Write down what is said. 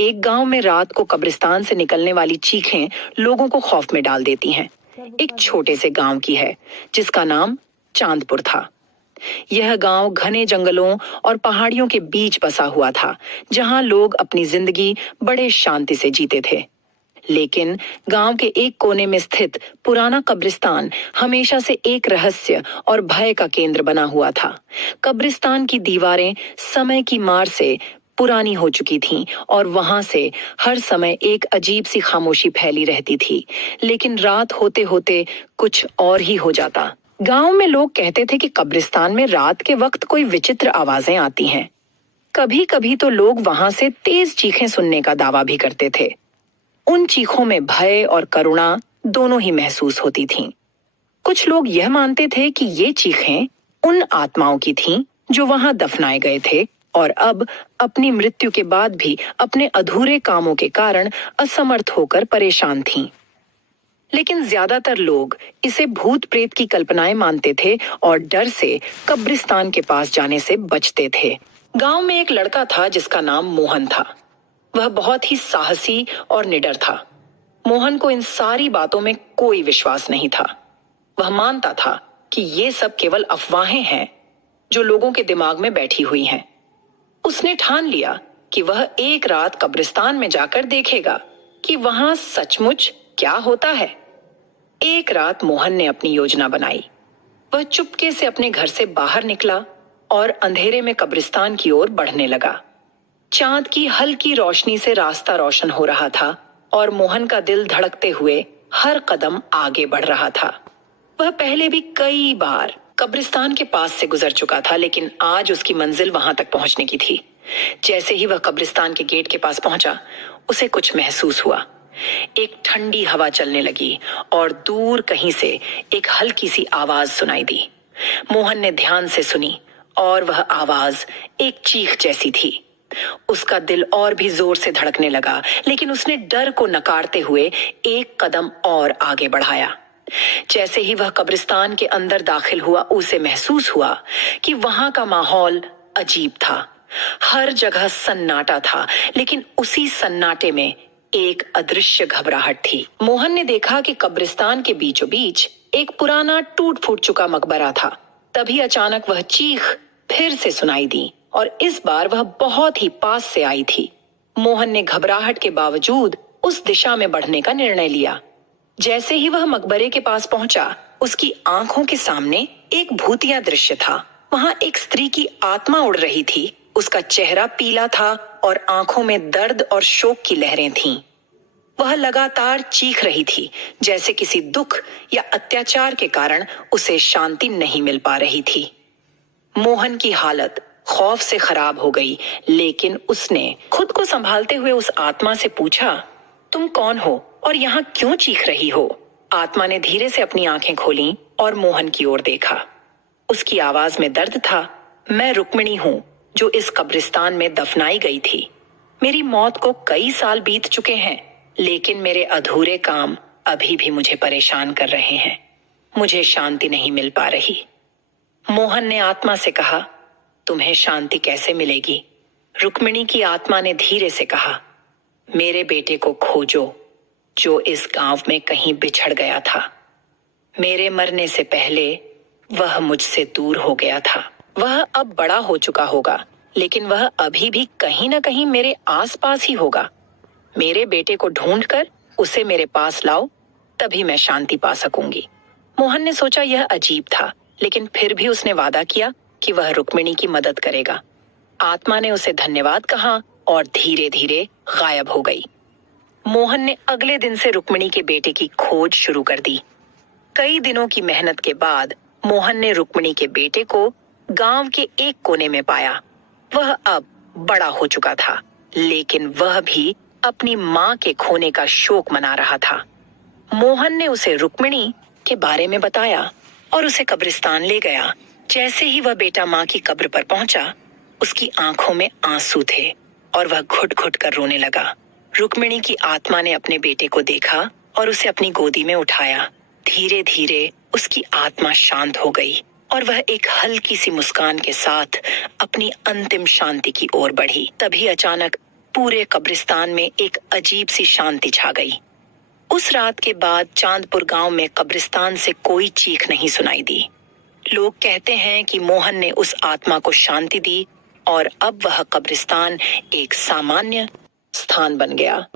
एक गांव में रात को कब्रिस्तान से निकलने वाली चीखें लोगों को खौफ में डाल देती हैं। एक छोटे से गांव की है जिसका नाम चांदपुर था। यह गांव घने जंगलों और पहाड़ियों के बीच बसा हुआ था, जहां लोग अपनी जिंदगी बड़े शांति से जीते थे। लेकिन गांव के एक कोने में स्थित पुराना कब्रिस्तान हमेशा से एक रहस्य और भय का केंद्र बना हुआ था। कब्रिस्तान की दीवारें समय की मार से पुरानी हो चुकी थीं और वहां से हर समय एक अजीब सी खामोशी फैली रहती थी। लेकिन रात होते होते कुछ और ही हो जाता। गांव में लोग कहते थे कि कब्रिस्तान में रात के वक्त कोई विचित्र आवाजें आती हैं। कभी कभी तो लोग वहां से तेज चीखें सुनने का दावा भी करते थे। उन चीखों में भय और करुणा दोनों ही महसूस होती थीं। कुछ लोग यह मानते थे कि ये चीखें उन आत्माओं की थीं जो वहां दफनाए गए थे और अब अपनी मृत्यु के बाद भी अपने अधूरे कामों के कारण असमर्थ होकर परेशान थीं। लेकिन ज्यादातर लोग इसे भूत प्रेत की कल्पनाएं मानते थे और डर से कब्रिस्तान के पास जाने से बचते थे। गांव में एक लड़का था जिसका नाम मोहन था। वह बहुत ही साहसी और निडर था। मोहन को इन सारी बातों में कोई विश्वास नहीं था। वह मानता था कि ये सब केवल अफवाहें हैं जो लोगों के दिमाग में बैठी हुई हैं। उसने ठान लिया कि वह एक रात कब्रिस्तान में जाकर देखेगा कि वहां सचमुच क्या होता है। एक रात मोहन ने अपनी योजना बनाई। वह चुपके से अपने घर से बाहर निकला और अंधेरे में कब्रिस्तान की ओर बढ़ने लगा। चांद की हल्की रोशनी से रास्ता रोशन हो रहा था और मोहन का दिल धड़कते हुए हर कदम आगे बढ़ रहा था। वह पहले भी कई बार कब्रिस्तान के पास से गुजर चुका था, लेकिन आज उसकी मंजिल वहां तक पहुंचने की थी। जैसे ही वह कब्रिस्तान के गेट के पास पहुंचा, उसे कुछ महसूस हुआ। एक ठंडी हवा चलने लगी और दूर कहीं से एक हल्की सी आवाज सुनाई दी। मोहन ने ध्यान से सुनी और वह आवाज एक चीख जैसी थी। उसका दिल और भी जोर से धड़कने लगा, लेकिन उसने डर को नकारते हुए एक कदम और आगे बढ़ाया। जैसे ही वह कब्रिस्तान के अंदर दाखिल हुआ, उसे महसूस हुआ कि वहां का माहौल अजीब था। हर जगह सन्नाटा था, लेकिन उसी सन्नाटे में एक अदृश्य घबराहट थी। मोहन ने देखा कि कब्रिस्तान के बीचों बीच एक पुराना टूट फूट चुका मकबरा था। तभी अचानक वह चीख फिर से सुनाई दी और इस बार वह बहुत ही पास से आई थी। मोहन ने घबराहट के बावजूद उस दिशा में बढ़ने का निर्णय लिया। जैसे ही वह मकबरे के पास पहुंचा, उसकी आंखों के सामने एक भूतिया दृश्य था। वहां एक स्त्री की आत्मा उड़ रही थी। उसका चेहरा पीला था और आंखों में दर्द और शोक की लहरें थीं। वह लगातार चीख रही थी, जैसे किसी दुख या अत्याचार के कारण उसे शांति नहीं मिल पा रही थी। मोहन की हालत खौफ से खराब हो गई, लेकिन उसने खुद को संभालते हुए उस आत्मा से पूछा, तुम कौन हो और यहाँ क्यों चीख रही हो? आत्मा ने धीरे से अपनी आंखें खोलीं और मोहन की ओर देखा। उसकी आवाज में दर्द था। मैं रुक्मिणी हूँ, जो इस कब्रिस्तान में दफनाई गई थी। मेरी मौत को कई साल बीत चुके हैं, लेकिन मेरे अधूरे काम अभी भी मुझे परेशान कर रहे हैं। मुझे शांति नहीं मिल पा रही। मोहन ने आत्मा से कहा, तुम्हें शांति कैसे मिलेगी? रुक्मिणी की आत्मा ने धीरे से कहा, मेरे बेटे को खोजो, जो इस गांव में कहीं बिछड़ गया था। मेरे मरने से पहले वह मुझसे दूर हो गया था। वह अब बड़ा हो चुका होगा, लेकिन वह अभी भी कहीं ना कहीं मेरे आसपास ही होगा। मेरे बेटे को ढूंढकर उसे मेरे पास लाओ, तभी मैं शांति पा सकूंगी। मोहन ने सोचा यह अजीब था, लेकिन फिर भी उसने वादा किया कि वह रुक्मिणी की मदद करेगा। आत्मा ने उसे धन्यवाद कहा और धीरे धीरे गायब हो गई। मोहन ने अगले दिन से रुक्मिणी के बेटे की खोज शुरू कर दी। कई दिनों की मेहनत के बाद मोहन ने रुक्मिणी के बेटे को गांव के एक कोने में पाया। वह अब बड़ा हो चुका था, लेकिन वह भी अपनी मां के खोने का शोक मना रहा था। मोहन ने उसे रुक्मिणी के बारे में बताया और उसे कब्रिस्तान ले गया। जैसे ही वह बेटा मां की कब्र पर पहुंचा, उसकी आंखों में आंसू थे और वह घुट घुट कर रोने लगा। रुक्मिणी की आत्मा ने अपने बेटे को देखा और उसे अपनी गोदी में उठाया। धीरे धीरे उसकी आत्मा शांत हो गई और वह एक हल्की सी मुस्कान के साथ अपनी अंतिम शांति की ओर बढ़ी। तभी अचानक पूरे कब्रिस्तान में एक अजीब सी शांति छा गई। उस रात के बाद चांदपुर गांव में कब्रिस्तान से कोई चीख नहीं सुनाई दी। लोग कहते हैं कि मोहन ने उस आत्मा को शांति दी और अब वह कब्रिस्तान एक सामान्य स्थान बन गया।